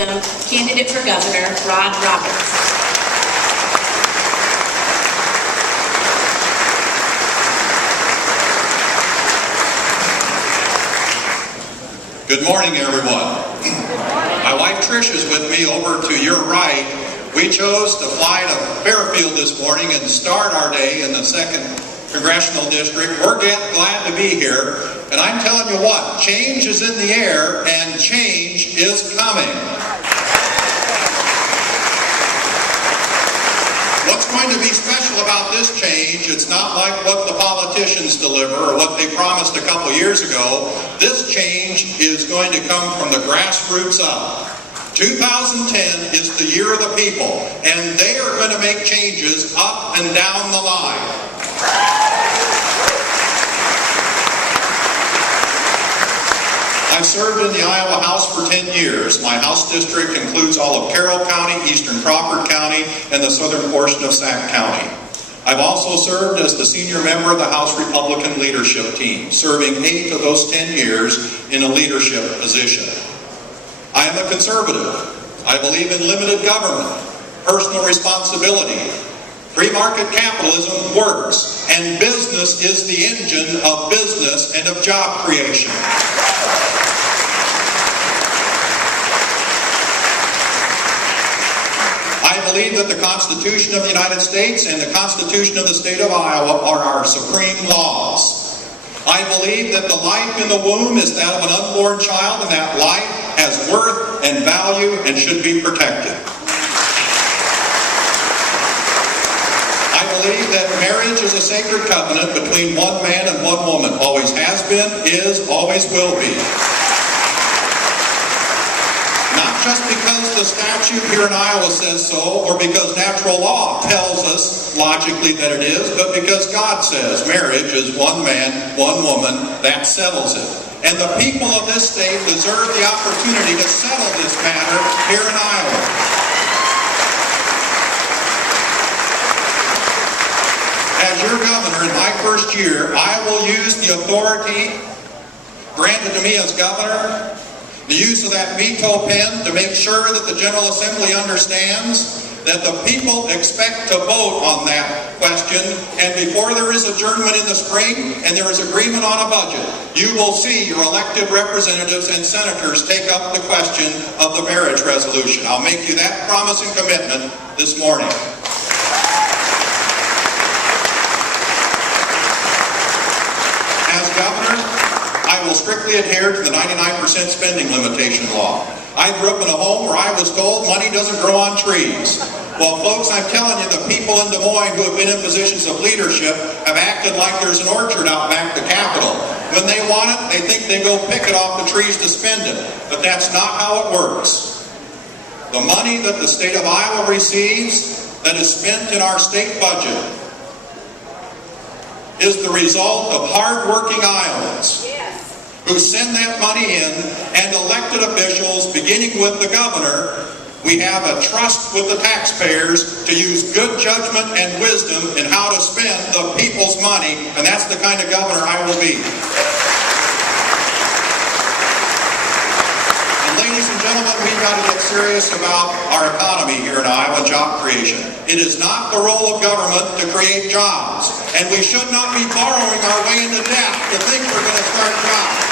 Candidate for Governor, Rod Roberts. Good morning, everyone. My wife Trish is with me over to your right. We chose to fly to Fairfield this morning and start our day in the 2nd Congressional District. We're glad to be here. And I'm telling you what, change is in the air and change is coming. What's going to be special about this change, it's not like what the politicians deliver or what they promised a couple years ago. This change is going to come from the grassroots up. 2010 is the year of the people, and they are going to make changes up and down the line. I've served in the Iowa House for 10 years. My House district includes all of Carroll County, Eastern Crawford County, and the southern portion of Sac County. I've also served as the senior member of the House Republican leadership team, serving 8 of those 10 years in a leadership position. I am a conservative. I believe in limited government, personal responsibility. Free market capitalism works, and business is the engine of business and of job creation. I believe that the Constitution of the United States and the Constitution of the state of Iowa are our supreme laws. I believe that the life in the womb is that of an unborn child, and that life has worth and value and should be protected. I believe that marriage is a sacred covenant between one man and one woman. Always has been, is, always will be. Not just because the statute here in Iowa says so, or because natural law tells us logically that it is, but because God says marriage is one man, one woman, that settles it. And the people of this state deserve the opportunity to settle this matter here in Iowa. As your governor in my first year, I will use the authority granted to me as governor, the use of that veto pen, to make sure that the General Assembly understands that the people expect to vote on that question, and before there is adjournment in the spring and there is agreement on a budget, you will see your elected representatives and senators take up the question of the marriage resolution. I'll make you that promise and commitment this morning. As governor, I will strictly adhere to the 99% spending limitation law. I grew up in a home where I was told money doesn't grow on trees. Well, folks, I'm telling you, the people in Des Moines who have been in positions of leadership have acted like there's an orchard out back the Capitol. When they want it, they think they go pick it off the trees to spend it. But that's not how it works. The money that the state of Iowa receives that is spent in our state budget is the result of hard-working Iowans who send that money in, and elected officials, beginning with the governor. We have a trust with the taxpayers to use good judgment and wisdom in how to spend the people's money, and that's the kind of governor I will be. And ladies and gentlemen, we've got to get serious about our economy here in Iowa and job creation. It is not the role of government to create jobs, and we should not be borrowing our way into debt to think we're going to start jobs.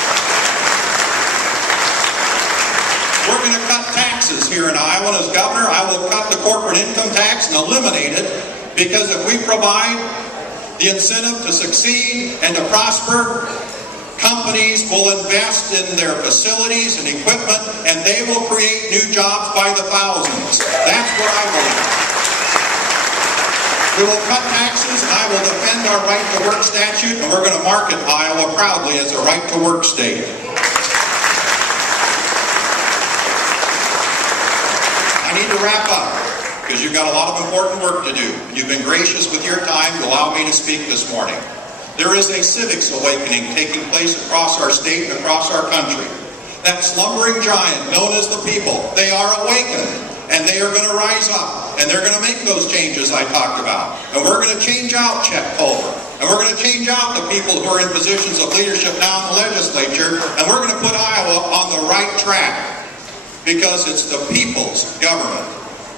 We're going to cut taxes here in Iowa, and as governor, I will cut the corporate income tax and eliminate it, because if we provide the incentive to succeed and to prosper, companies will invest in their facilities and equipment, and they will create new jobs by the thousands. That's what I believe. We will cut taxes, and I will defend our right to work statute, and we're going to market Iowa proudly as a right to work state. I need to wrap up, because you've got a lot of important work to do. You've been gracious with your time to allow me to speak this morning. There is a civics awakening taking place across our state and across our country. That slumbering giant known as the people, they are awakened, and they are going to rise up, and they're going to make those changes I talked about. And we're going to change out Chet Culver, and we're going to change out the people who are in positions of leadership now in the legislature, and we're going to put Iowa on the right track. because it's the people's government.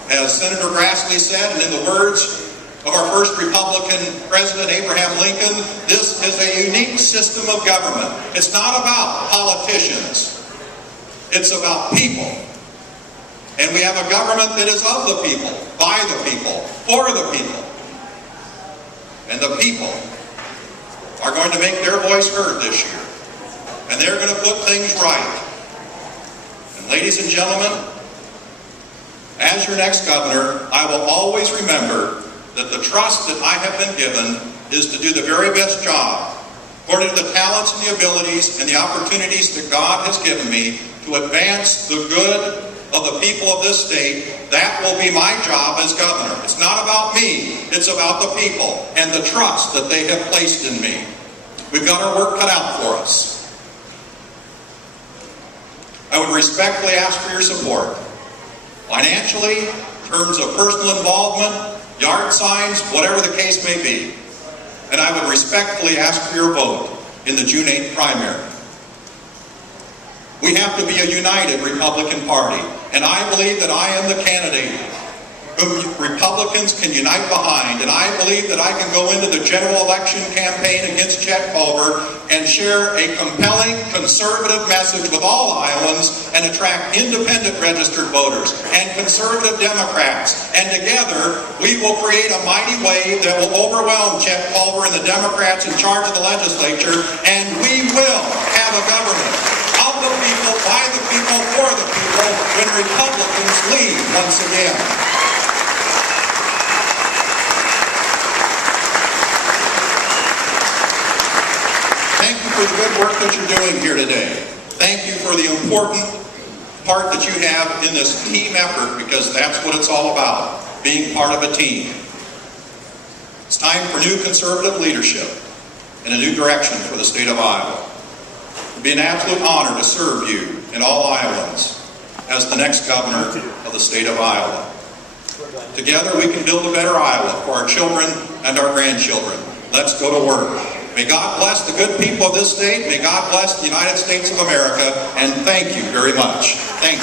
As Senator Grassley said, and in the words of our first Republican President, Abraham Lincoln, this is a unique system of government. It's not about politicians. It's about people. And we have a government that is of the people, by the people, for the people. And the people are going to make their voice heard this year. And they're going to put things right. And ladies and gentlemen, as your next governor, I will always remember that the trust that I have been given is to do the very best job, according to the talents and the abilities and the opportunities that God has given me to advance the good of the people of this state. That will be my job as governor. It's not about me, it's about the people and the trust that they have placed in me. We've got our work cut out for us. I would respectfully ask for your support. Financially, in terms of personal involvement, yard signs, whatever the case may be. And I would respectfully ask for your vote in the June 8th primary. We have to be a united Republican Party, and I believe that I am the candidate whom Republicans can unite behind, and I believe that I can go into the general election campaign against Chet Culver and share a compelling conservative message with all Iowans and attract independent registered voters and conservative Democrats. And together, we will create a mighty wave that will overwhelm Chet Culver and the Democrats in charge of the legislature, and we will have a government of the people, by the people, for the people, when Republicans lead once again. Thank you for the good work that you're doing here today. Thank you for the important part that you have in this team effort, because that's what it's all about, being part of a team. It's time for new conservative leadership and a new direction for the state of Iowa. It would be an absolute honor to serve you and all Iowans as the next governor of the state of Iowa. Together we can build a better Iowa for our children and our grandchildren. Let's go to work. May God bless the good people of this state. May God bless the United States of America. And thank you very much. Thank you.